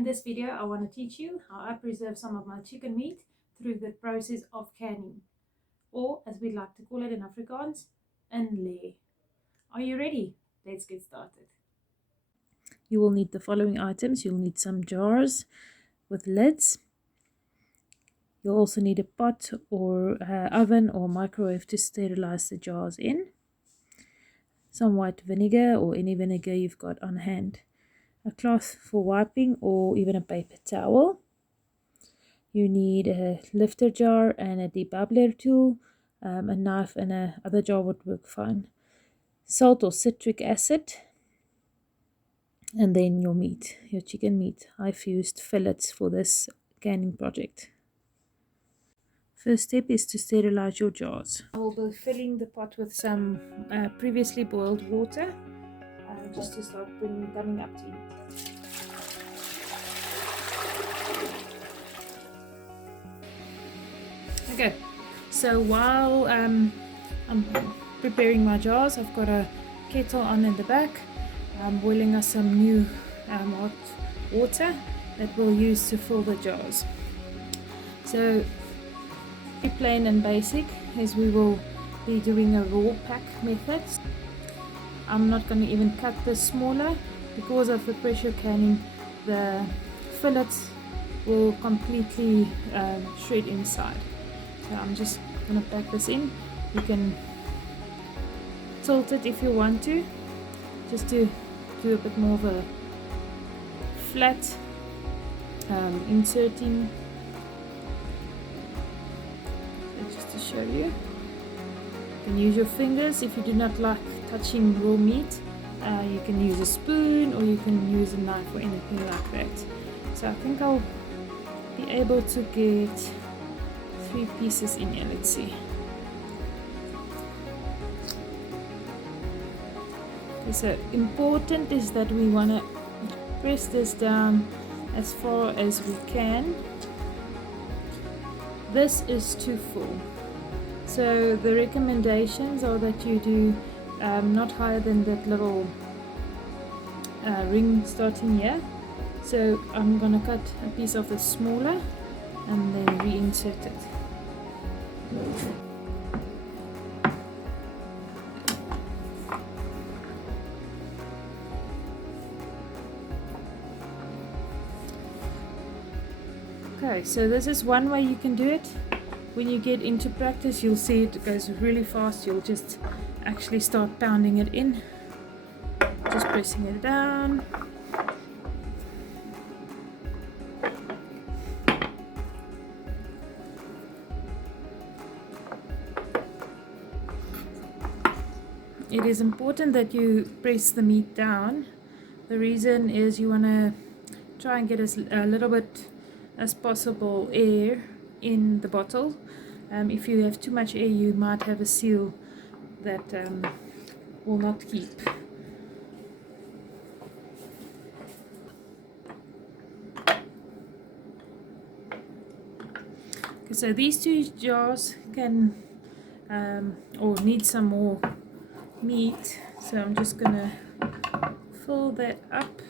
In this video, I want to teach you how I preserve some of my chicken meat through the process of canning, or as we like to call it in Afrikaans, inlay. Are you ready? Let's get started. You will need the following items. You'll need some jars with lids. You'll also need a pot or oven or microwave to sterilize the jars in. Some white vinegar or any vinegar you've got on hand. A cloth for wiping or even a paper towel. You need a lifter jar and a debubbler tool. A knife and a other jar would work fine. Salt or citric acid. And then your meat, your chicken meat. I've used fillets for this canning project. First step is to sterilize your jars. I will be filling the pot with some previously boiled water just to start coming up to heat. Okay, so while I'm preparing my jars, I've got a kettle on in the back. I'm boiling us some new hot water that we'll use to fill the jars. So plain and basic is we will be doing a raw pack method. I'm not going to even cut this smaller because of the pressure canning. The fillets will completely shred inside. So I'm just going to pack this in. You can tilt it if you want to, just to do a bit more of a flat inserting. So just to show you, you can use your fingers if you do not like touching raw meat. You can use a spoon or you can use a knife or anything like that. So I think I'll be able to get 3 pieces in here. Let's see. Okay, so important is that we want to press this down as far as we can. This is too full. So the recommendations are that you do not higher than that little ring starting here. So I'm going to cut a piece of the smaller and then reinsert it. Okay, so this is one way you can do it. When you get into practice, you'll see it goes really fast. You'll just actually start pounding it in, just pressing it down. It is important that you press the meat down. The reason is you want to try and get a little bit as possible air in the bottle. If you have too much air, you might have a seal that will not keep. Okay, so these 2 jars can or need some more meat, so I'm just gonna fill that up.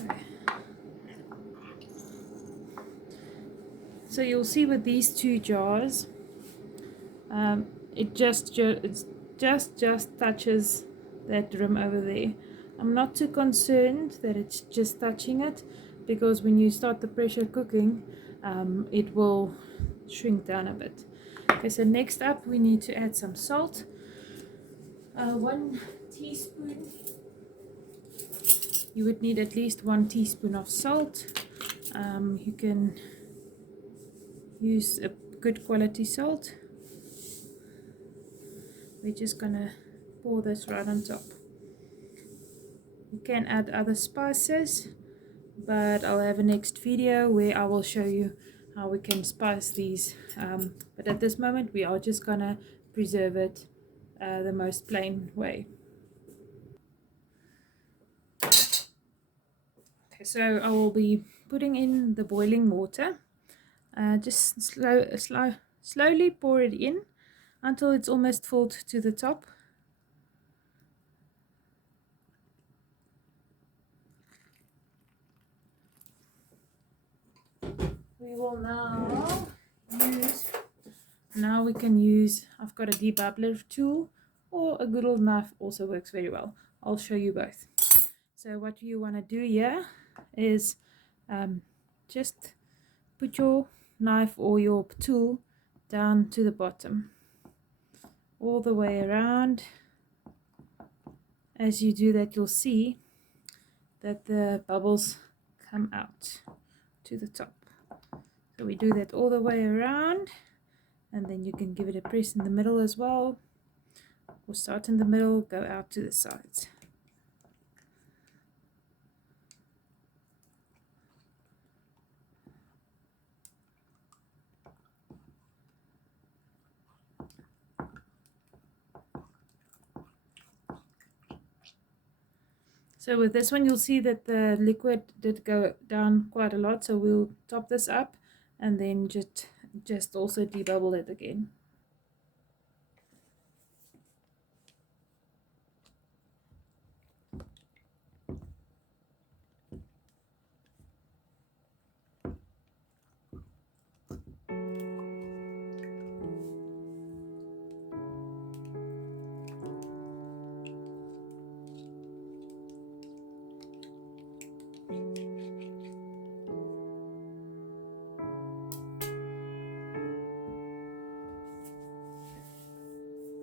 Okay. So you'll see with these 2 jars, it just touches that rim over there. I'm not too concerned that it's just touching it, because when you start the pressure cooking, it will shrink down a bit. Okay, so next up we need to add some salt. 1 teaspoon. You would need at least 1 teaspoon of salt. You can use a good quality salt. We're just gonna pour this right on top. You can add other spices, but I'll have a next video where I will show you how we can spice these, but at this moment we are just gonna preserve it the most plain way. Okay, so I will be putting in the boiling water. Just slowly pour it in until it's almost filled to the top. we will now we can use, I've got a debubbler tool, or a good old knife also works very well. I'll show you both. So what you want to do here is just put your knife or your tool down to the bottom, all the way around. As you do that, you'll see that the bubbles come out to the top. So we do that all the way around, and then you can give it a press in the middle as well, or start in the middle, go out to the sides. So with this one, you'll see that the liquid did go down quite a lot, so we'll top this up and then just also debubble it again.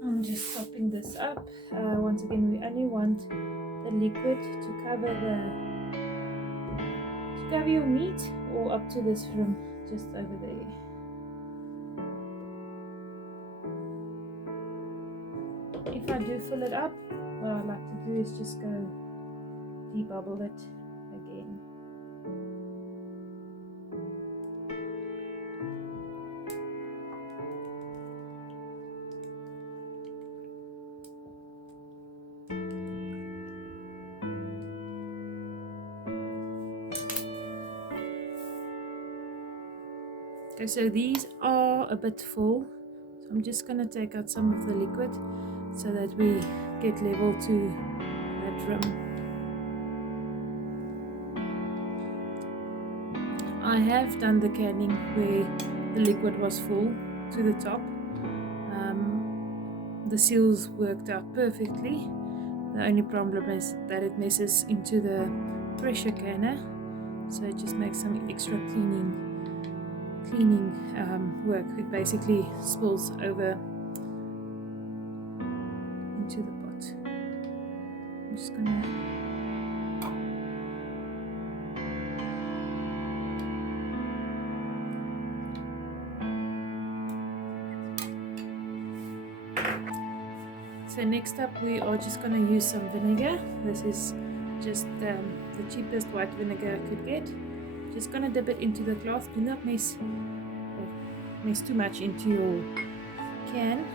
I'm just topping this up. Once again, we only want the liquid to cover your meat, or up to this rim just over there. If I do fill it up, what I like to do is just go debubble it again. Okay, so these are a bit full, so I'm just going to take out some of the liquid so that we get level to that rim. I have done the canning where the liquid was full to the top. The seals worked out perfectly. The only problem is that it messes into the pressure canner, so it just makes some extra cleaning work. It basically spills over into the pot. I'm just gonna So next up, we are just going to use some vinegar. This is just the cheapest white vinegar I could get. Just going to dip it into the cloth. Do not mess too much into your can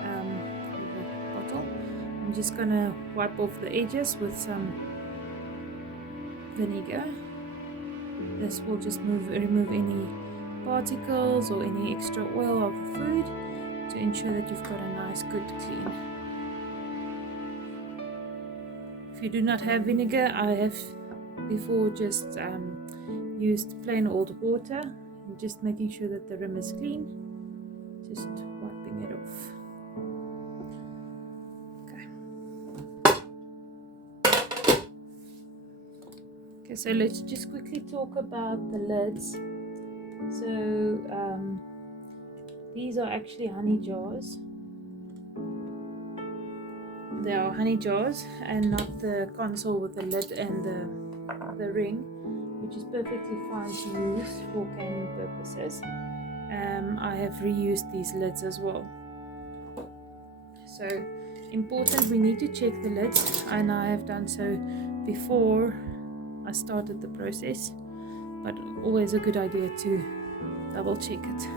or the bottle. I'm just going to wipe off the edges with some vinegar. This will just remove any particles or any extra oil of the food to ensure that you've got a nice good clean. If you do not have vinegar, I have before just used plain old water and just making sure that the rim is clean, just wiping it off. Okay, so let's just quickly talk about the lids. So these are actually honey jars. They are honey jars and not the console with the lid and the ring, which is perfectly fine to use for canning purposes. I have reused these lids as well. So important, we need to check the lids, and I have done so before I started the process, but always a good idea to double check it.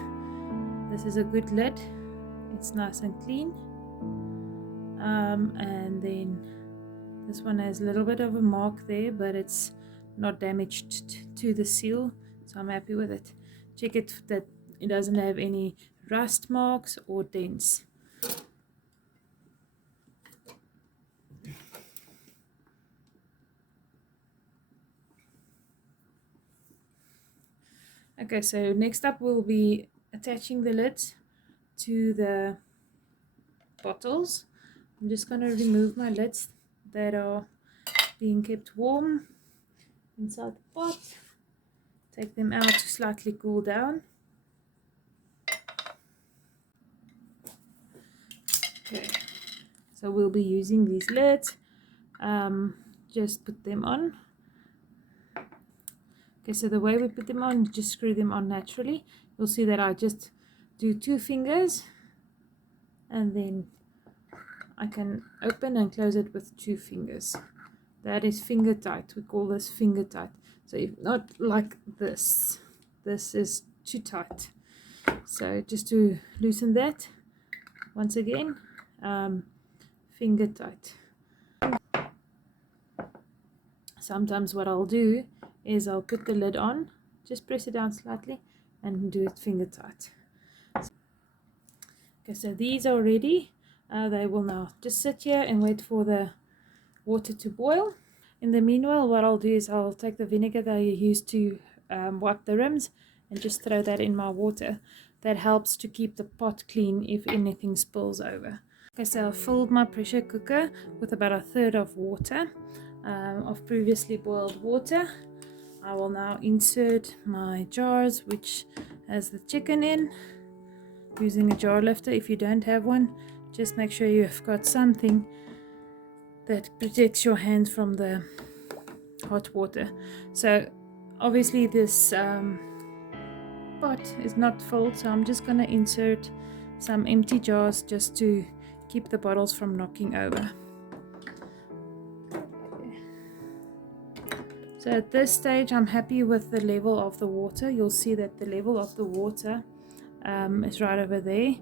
This is a good lid, it's nice and clean. And then this one has a little bit of a mark there, but it's not damaged to the seal, so I'm happy with it. Check it that it doesn't have any rust marks or dents. Okay, so next up we'll be attaching the lids to the bottles. I'm just going to remove my lids that are being kept warm inside the pot. Take them out to slightly cool down. Okay, so we'll be using these lids. Just put them on. Okay, so the way we put them on, just screw them on naturally. You'll see that I just do 2 fingers and then I can open and close it with 2 fingers. That is finger tight. We call this finger tight. So if not like this, this is too tight. So just to loosen that, once again, finger tight. Sometimes what I'll do is I'll put the lid on, just press it down slightly and do it finger tight. Okay, so these are ready. They will now just sit here and wait for the water to boil. In the meanwhile, what I'll do is I'll take the vinegar that I used to wipe the rims and just throw that in my water. That helps to keep the pot clean if anything spills over. Okay, so I've filled my pressure cooker with about 1/3 of water, of previously boiled water. I will now insert my jars, which has the chicken in, using a jar lifter. If you don't have one, just make sure you've got something that protects your hands from the hot water. So obviously this pot is not full, so I'm just going to insert some empty jars just to keep the bottles from knocking over. So at this stage I'm happy with the level of the water. You'll see that the level of the water is right over there.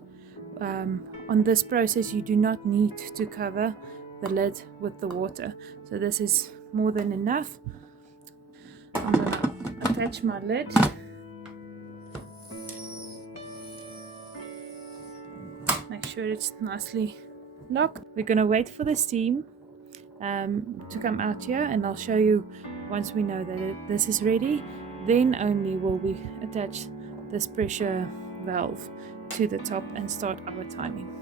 On this process you do not need to cover the lid with the water, so this is more than enough. I'm going to attach my lid. Make sure it's nicely locked. We're going to wait for the steam to come out here, and I'll show you once we know that this is ready. Then only will we attach this pressure valve to the top and start our timing.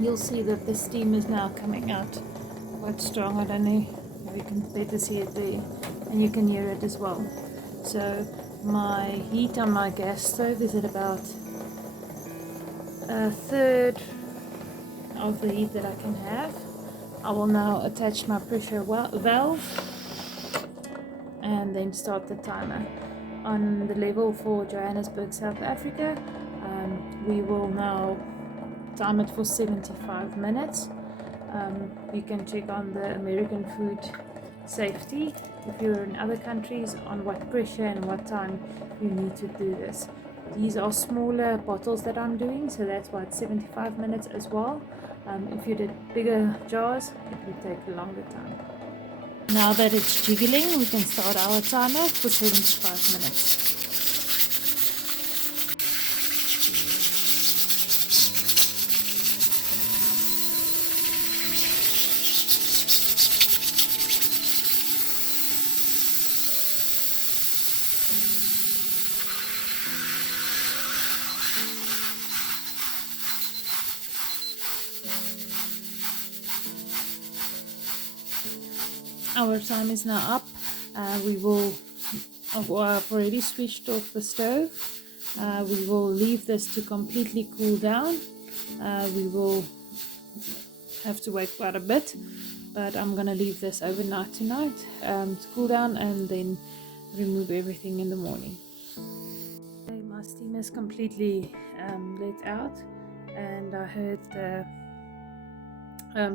You'll see that the steam is now coming out quite strong. I don't know if you can better see it there, and you can hear it as well. So my heat on my gas stove is at about 1/3 of the heat that I can have. I will now attach my pressure valve and then start the timer. On the level for Johannesburg, South Africa, we will now time it for 75 minutes. You can check on the American Food Safety if you're in other countries on what pressure and what time you need to do this. These are smaller bottles that I'm doing, so that's why it's 75 minutes as well. If you did bigger jars, it would take a longer time. Now that it's jiggling, we can start our timer for 75 minutes. Our time is now up. I've already switched off the stove. We will leave this to completely cool down. We will have to wait quite a bit, but I'm gonna leave this overnight tonight to cool down and then remove everything in the morning. Okay, my steam is completely let out, and I heard the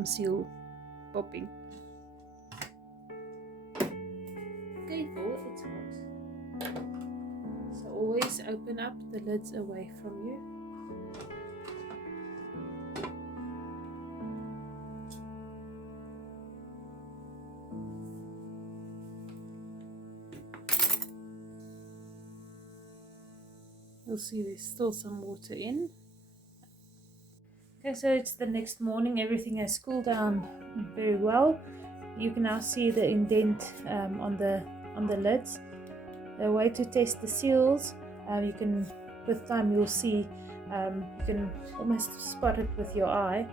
seal popping. Careful, it's hot. So always open up the lids away from you. You'll see there's still some water in. Okay, so it's the next morning. Everything has cooled down very well. You can now see the indent on the lids. A way to test the seals, you can, with time you'll see, you can almost spot it with your eye.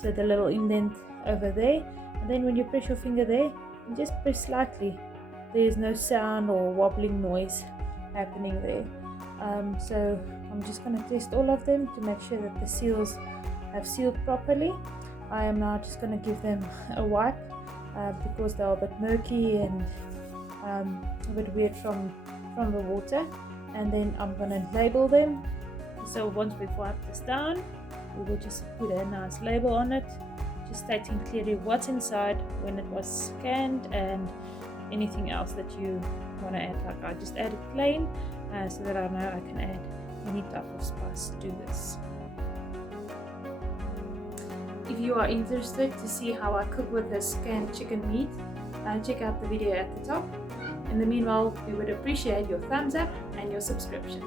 So the little indent over there, and then when you press your finger there, you just press slightly. There is no sound or wobbling noise happening there. So I'm just going to test all of them to make sure that the seals have sealed properly. I am now just going to give them a wipe because they're a bit murky and a bit weird from the water, and then I'm going to label them. So once we've wiped this down, we will just put a nice label on it, just stating clearly what's inside, when it was scanned, and anything else that you want to add. Like I just added plain so that I know I can add any type of spice to this. If you are interested to see how I cook with this canned chicken meat, check out the video at the top. In the meanwhile, we would appreciate your thumbs up and your subscription.